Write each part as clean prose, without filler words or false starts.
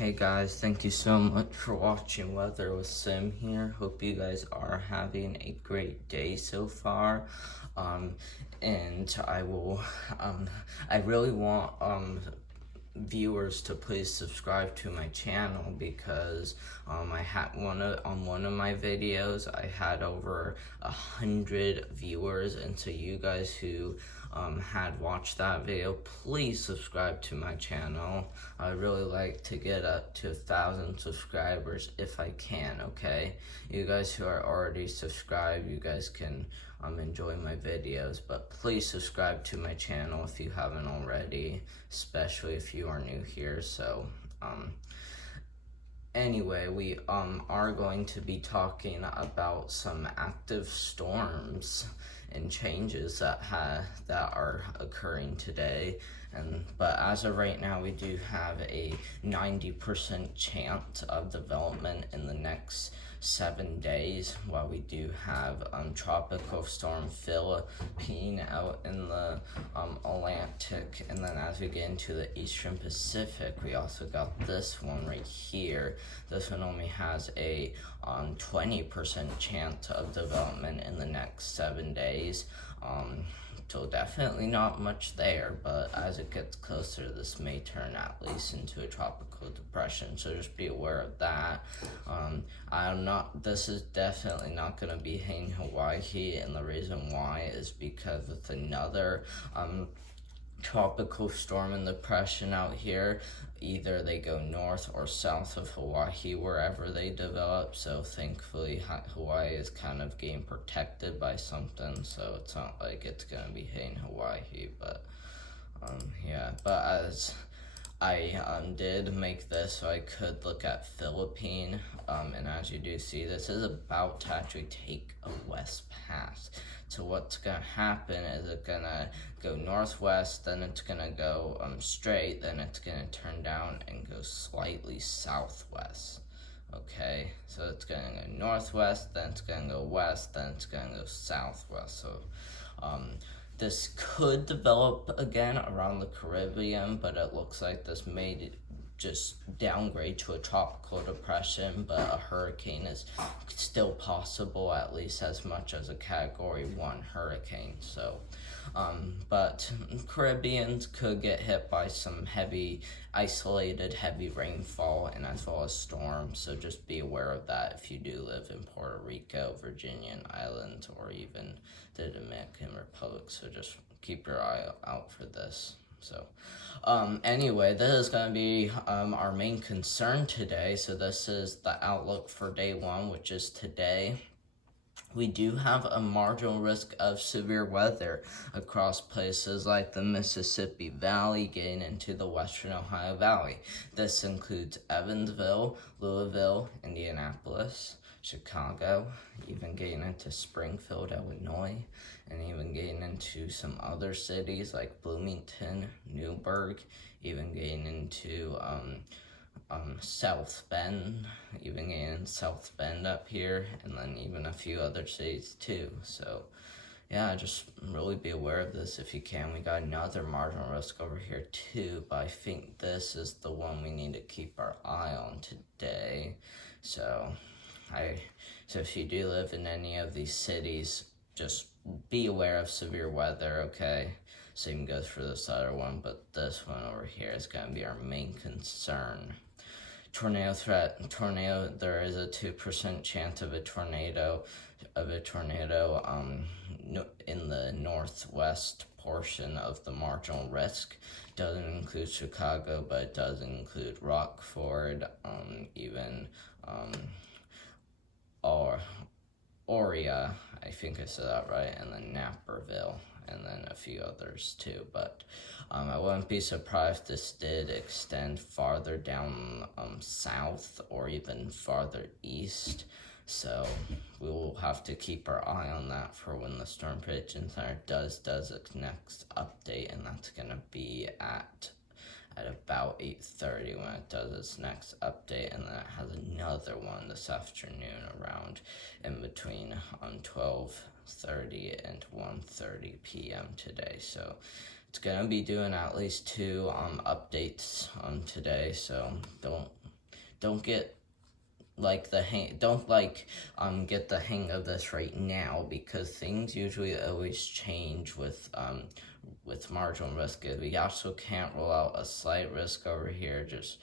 Hey guys, thank you so much for watching Weather with Sim here. Hope you guys are having a great day so far. And I really want viewers to please subscribe to my channel because I had on one of my videos I had over 100 viewers, and so you guys who had watched that video, please subscribe to my channel. I really like to get up to 1,000 subscribers if I can. Okay, you guys who are already subscribed, you guys can enjoy my videos, but please subscribe to my channel if you haven't already, especially if you are new here. So anyway, we are going to be talking about some active storms and changes that are occurring today. But as of right now, we do have a 90% chance of development in the next 7 days, while we do have tropical storm Philippine out in the Atlantic. And then as we get into the eastern Pacific, we also got this one right here. This one only has a 20% chance of development in the next 7 days. So definitely not much there, but as it gets closer, this may turn at least into a tropical depression, so just be aware of that. This is definitely not going to be hitting Hawaii, and the reason why is because it's another tropical storm and depression out here. Either they go north or south of Hawaii, wherever they develop. So thankfully Hawaii is kind of getting protected by something, so it's not like it's gonna be hitting Hawaii. But yeah, but as I did make this so I could look at Philippine, and as you do see, this is about to actually take a west pass. So what's gonna happen is it's gonna go northwest, then it's gonna go straight, then it's gonna turn down and go slightly southwest. Okay, so it's gonna go northwest, then it's gonna go west, then it's gonna go southwest. So this could develop again around the Caribbean, but it looks like this may just downgrade to a tropical depression, but a hurricane is still possible, at least as much as a Category 1 hurricane. So, but Caribbeans could get hit by some isolated heavy rainfall and as well as storms, so just be aware of that if you do live in Puerto Rico, Virginian Islands, or even the Dominican Republic. So just keep your eye out for this. So anyway, this is going to be our main concern today. So this is the outlook for day 1, which is today. We do have a marginal risk of severe weather across places like the Mississippi Valley, getting into the western Ohio Valley. This includes Evansville, Louisville, Indianapolis, Chicago, even getting into Springfield, Illinois, and even getting into some other cities like Bloomington, Newburgh, even getting into South Bend, even getting South Bend up here, and then even a few other cities too. So yeah, just really be aware of this if you can. We got another marginal risk over here too, but I think this is the one we need to keep our eye on today. So if you do live in any of these cities, just be aware of severe weather, okay? Same goes for this other one, but this one over here is going to be our main concern. Tornado threat. There is a 2% chance of a tornado in the northwest portion of the marginal risk. Doesn't include Chicago, but it does include Rockford, even Oria, I think I said that right, and then Naperville, and then a few others too. But I wouldn't be surprised if this did extend farther down south or even farther east. So we will have to keep our eye on that for when the Storm Prediction Center does its next update, and that's going to be at about 8:30 when it does its next update, and then it has another one this afternoon around in between 12:30 and 1:30 p.m. today. So it's gonna be doing at least 2 updates today, so don't don't get get the hang of this right now, because things usually always change with marginal risk. We also can't rule out a slight risk over here, just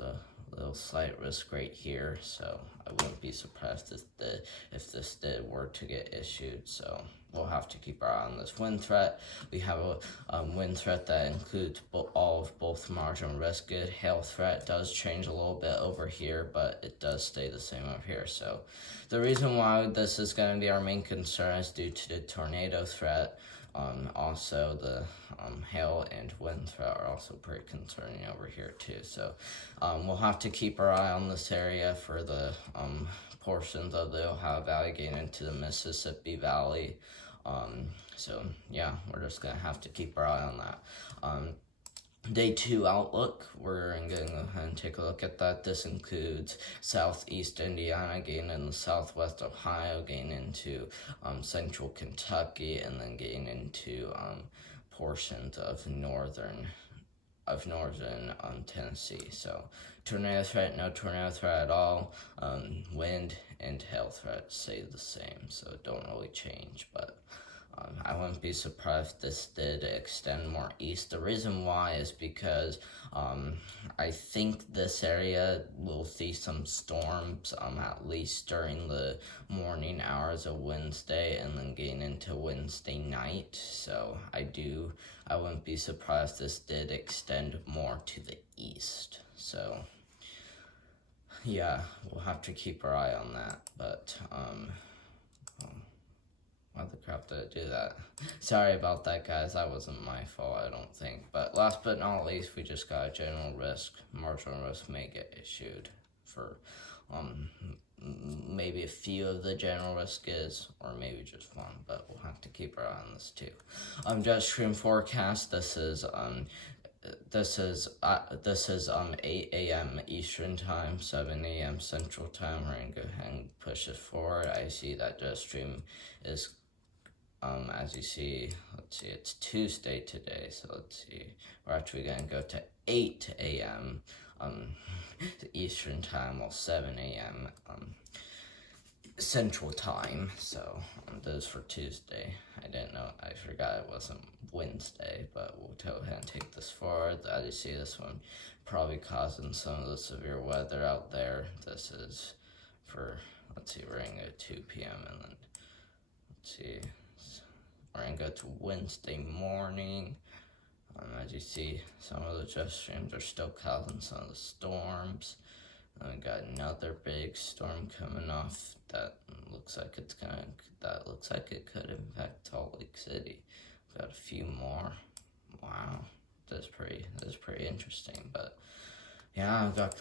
a little slight risk right here. So I wouldn't be surprised if this did were to get issued. So we'll have to keep our eye on this wind threat. We have a wind threat that includes all of both marginal risk. Good hail threat does change a little bit over here, but it does stay the same up here. So the reason why this is going to be our main concern is due to the tornado threat. Also, the hail and wind threat are also pretty concerning over here too. So we'll have to keep our eye on this area for the portions of the Ohio Valley getting into the Mississippi Valley. So yeah, we're just gonna have to keep our eye on that. Day 2 outlook, we're going to go ahead and take a look at that. This includes southeast Indiana, getting into southwest Ohio, getting into central Kentucky, and then getting into portions of northern Tennessee. So tornado threat, no tornado threat at all. Wind and hail threat stay the same, so it don't really change, but I wouldn't be surprised if this did extend more east. The reason why is because I think this area will see some storms at least during the morning hours of Wednesday, and then getting into Wednesday night. So I wouldn't be surprised if this did extend more to the east. So yeah, we'll have to keep our eye on that. But why the crap did it do that? Sorry about that, guys. That wasn't my fault, I don't think. But last but not least, we just got a general risk. Marginal risk may get issued for maybe a few of the general risk is, or maybe just one. But we'll have to keep our eye on this too. Jet stream forecast. This is 8 a.m. Eastern time, 7 a.m. Central time. We're gonna go ahead and push it forward. I see that jet stream is as you see, let's see, it's Tuesday today, so let's see, we're actually going to go to 8 a.m. Eastern time, well, 7 a.m. Central time, so those for Tuesday. I forgot it wasn't Wednesday, but we'll go ahead and take this forward. As you see, this one probably causing some of the severe weather out there. This is for, let's see, we're going to go 2 p.m. and then, let's see, we're going to go to Wednesday morning. As you see, some of the jet streams are still causing some of the storms. And we got another big storm coming off that looks like it could impact Salt Lake City. Got a few more. Wow, that's pretty interesting. But yeah, got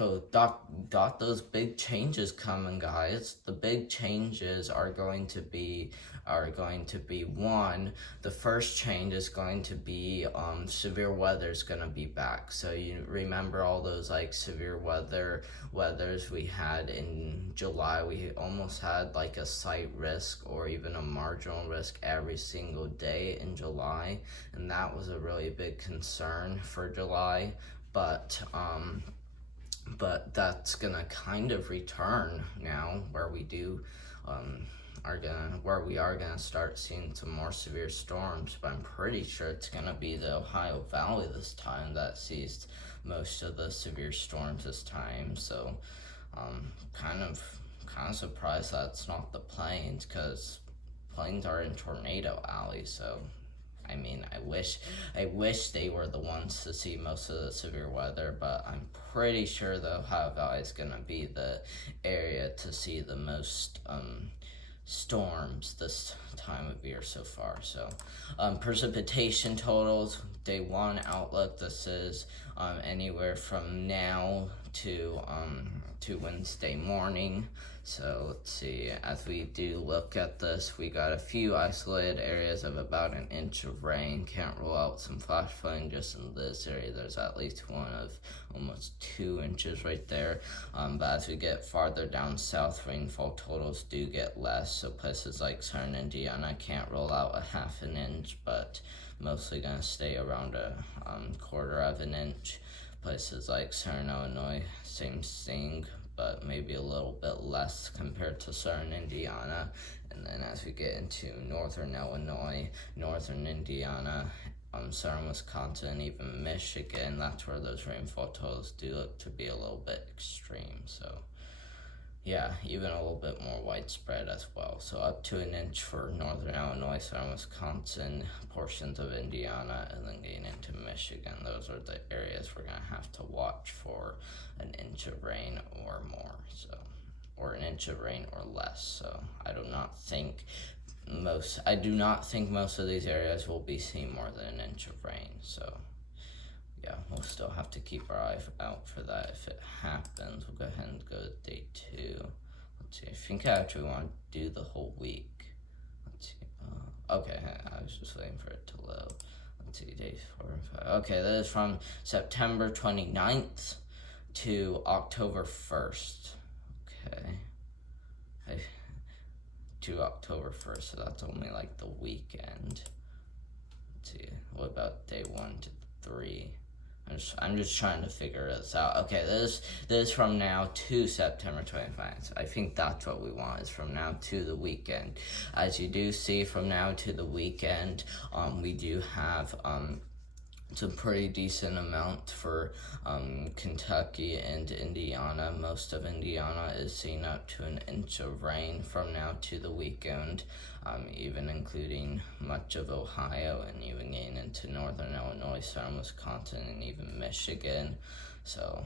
those big changes coming, guys. The big changes are going to be one. The first change is going to be severe weather is going to be back. So you remember all those like severe weathers we had in July. We almost had like a slight risk or even a marginal risk every single day in July, and that was a really big concern for July. But that's gonna kind of return now, where we are gonna start seeing some more severe storms. But I'm pretty sure it's gonna be the Ohio Valley this time that sees most of the severe storms this time. So kind of surprised that's not the plains, because plains are in tornado alley. So I mean, I wish they were the ones to see most of the severe weather, but I'm pretty sure the Ohio Valley is gonna be the area to see the most storms this time of year so far. So precipitation totals, day 1 outlook. This is anywhere from now to Wednesday morning. So let's see, as we do look at this, we got a few isolated areas of about 1 inch of rain. Can't rule out some flash flooding just in this area. There's at least one of almost 2 inches right there. But as we get farther down south, rainfall totals do get less. So places like southern Indiana, can't rule out a 1/2 inch, but mostly gonna stay around a 1/4 of an inch. places like Southern Illinois, same thing, but maybe a little bit less compared to Southern Indiana. And then as we get into Northern Illinois, Northern Indiana, Southern Wisconsin, even Michigan, that's where those rainfall totals do look to be a little bit extreme. So yeah, even a little bit more widespread as well. So up to an inch for Northern Illinois, Southern Wisconsin, portions of Indiana, and then getting into Michigan. Those are the areas we're going to have to watch for an inch of rain or more. So, or an inch of rain or less. So I do not think most of these areas will be seeing more than an inch of rain. So yeah, we'll still have to keep our eye out for that if it happens. We'll go ahead and go to day 2. Let's see, I think I actually want to do the whole week. Let's see, okay, I was just waiting for it to load. Let's see, days 4 and 5. Okay, that is from September 29th to October 1st. Okay. To October 1st, so that's only like the weekend. Let's see, what about day 1 to 3? I'm just trying to figure this out. Okay, this is from now to September 29th. I think that's what we want, is from now to the weekend. As you do see, from now to the weekend, we do have some pretty decent amount for Kentucky and Indiana. Most of Indiana is seeing up to an inch of rain from now to the weekend, even including much of Ohio and even getting into Northern Illinois, Southern Wisconsin, and even Michigan. So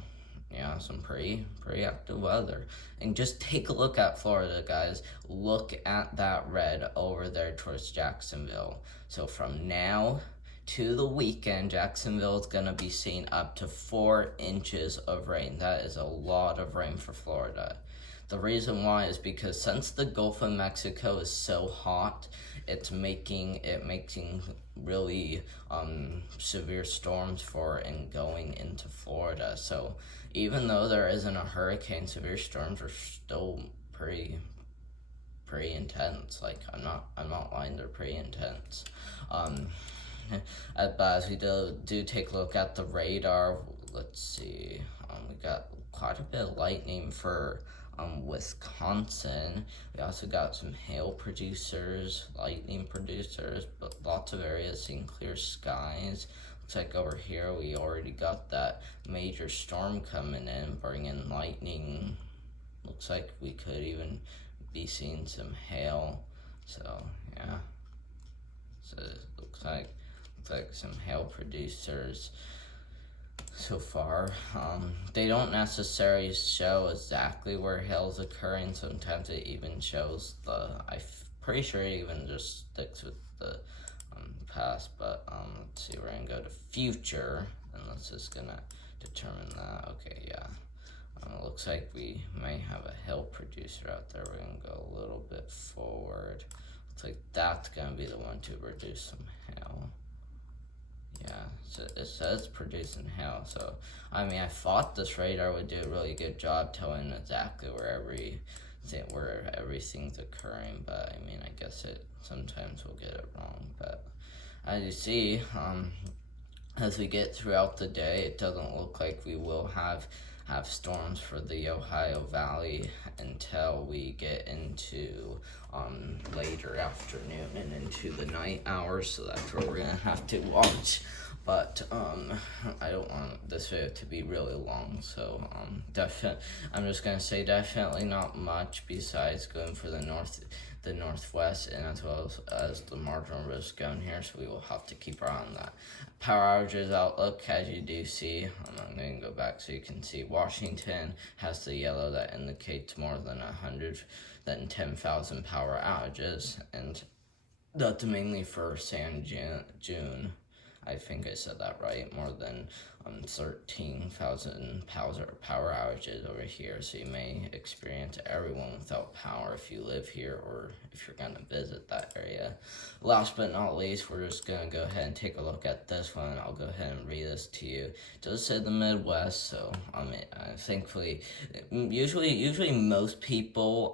yeah, some pretty active weather. And just take a look at Florida, guys. Look at that red over there towards Jacksonville. So from now to the weekend, Jacksonville is going to be seeing up to 4 inches of rain. That is a lot of rain for Florida. The reason why is because since the Gulf of Mexico is so hot, it's making really severe storms for and going into Florida. So even though there isn't a hurricane, severe storms are still pretty intense. Like, I'm not lying, they're pretty intense. But as we do take a look at the radar, let's see, we got quite a bit of lightning for Wisconsin. We also got some hail producers, lightning producers, but lots of areas seeing clear skies. Looks like over here we already got that major storm coming in, bringing lightning. Looks like we could even be seeing some hail. So yeah, so it looks like some hail producers so far. They don't necessarily show exactly where hail is occurring. Sometimes it even shows I'm pretty sure it even just sticks with the past. But let's see, we're gonna go to future, and that's just gonna determine that. Okay, yeah. It looks like we may have a hail producer out there. We're gonna go a little bit forward. Looks like that's gonna be the one to produce some hail. Yeah, so it says producing hail. So I mean, I thought this radar would do a really good job telling exactly where everything's occurring, but I mean, I guess it sometimes will get it wrong. But as you see, as we get throughout the day, it doesn't look like we will have storms for the Ohio Valley until we get into later afternoon and into the night hours. So that's where we're gonna have to watch. But I don't want this video to be really long, so I'm just gonna say definitely not much besides going for the northwest, and as well as the marginal risk down here, so we will have to keep our eye on that. Power outages outlook, as you do see, I'm going to go back so you can see Washington has the yellow that indicates more than 10,000 power outages, and that's mainly for San June. I think I said that right, more than 13,000 power outages over here, so you may experience everyone without power if you live here or if you're going to visit that area. Last but not least, we're just going to go ahead and take a look at this one. I'll go ahead and read this to you. It does say the Midwest, so thankfully, usually most people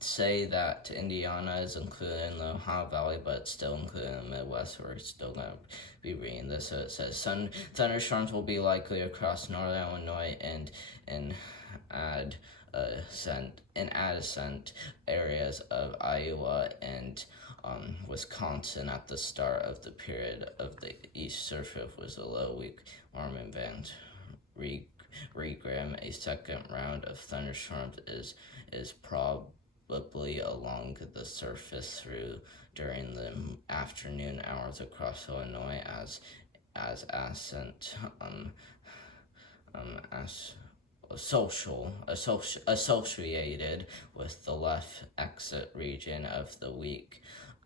say that Indiana is included in the Ohio Valley, but it's still included in the Midwest, so we're still going to be reading this. So it says thunderstorms will will be likely across northern Illinois and add ascent areas of Iowa and Wisconsin at the start of the period of the east surface was a low weak warm advance. Regram a second round of thunderstorms is probably along the surface through during the afternoon hours across Illinois as ascent as associated with the left exit region of the weak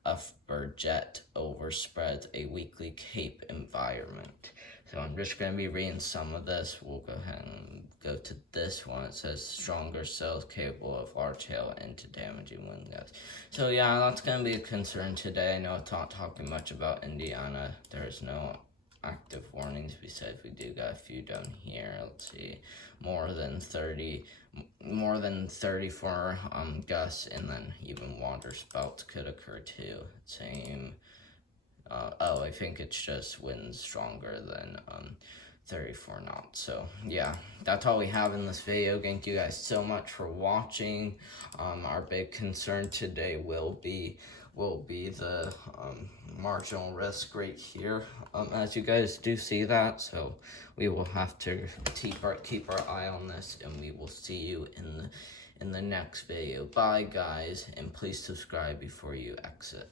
upper jet overspreads a weakly Cape environment. So I'm just going to be reading some of this. We'll go ahead and go to this one. It says stronger cells capable of large hail into damaging wind gusts. So yeah, that's going to be a concern today. I know I'm not talking much about Indiana. There's no active warnings besides we do got a few down here. Let's see, more than 34 gusts, and then even water spouts could occur too. Same. I think it's just winds stronger than 34 knots. So yeah, that's all we have in this video. Thank you guys so much for watching. Our big concern today will be the marginal risk right here, as you guys do see that. So we will have to keep our eye on this, and we will see you in the next video. Bye guys, and please subscribe before you exit.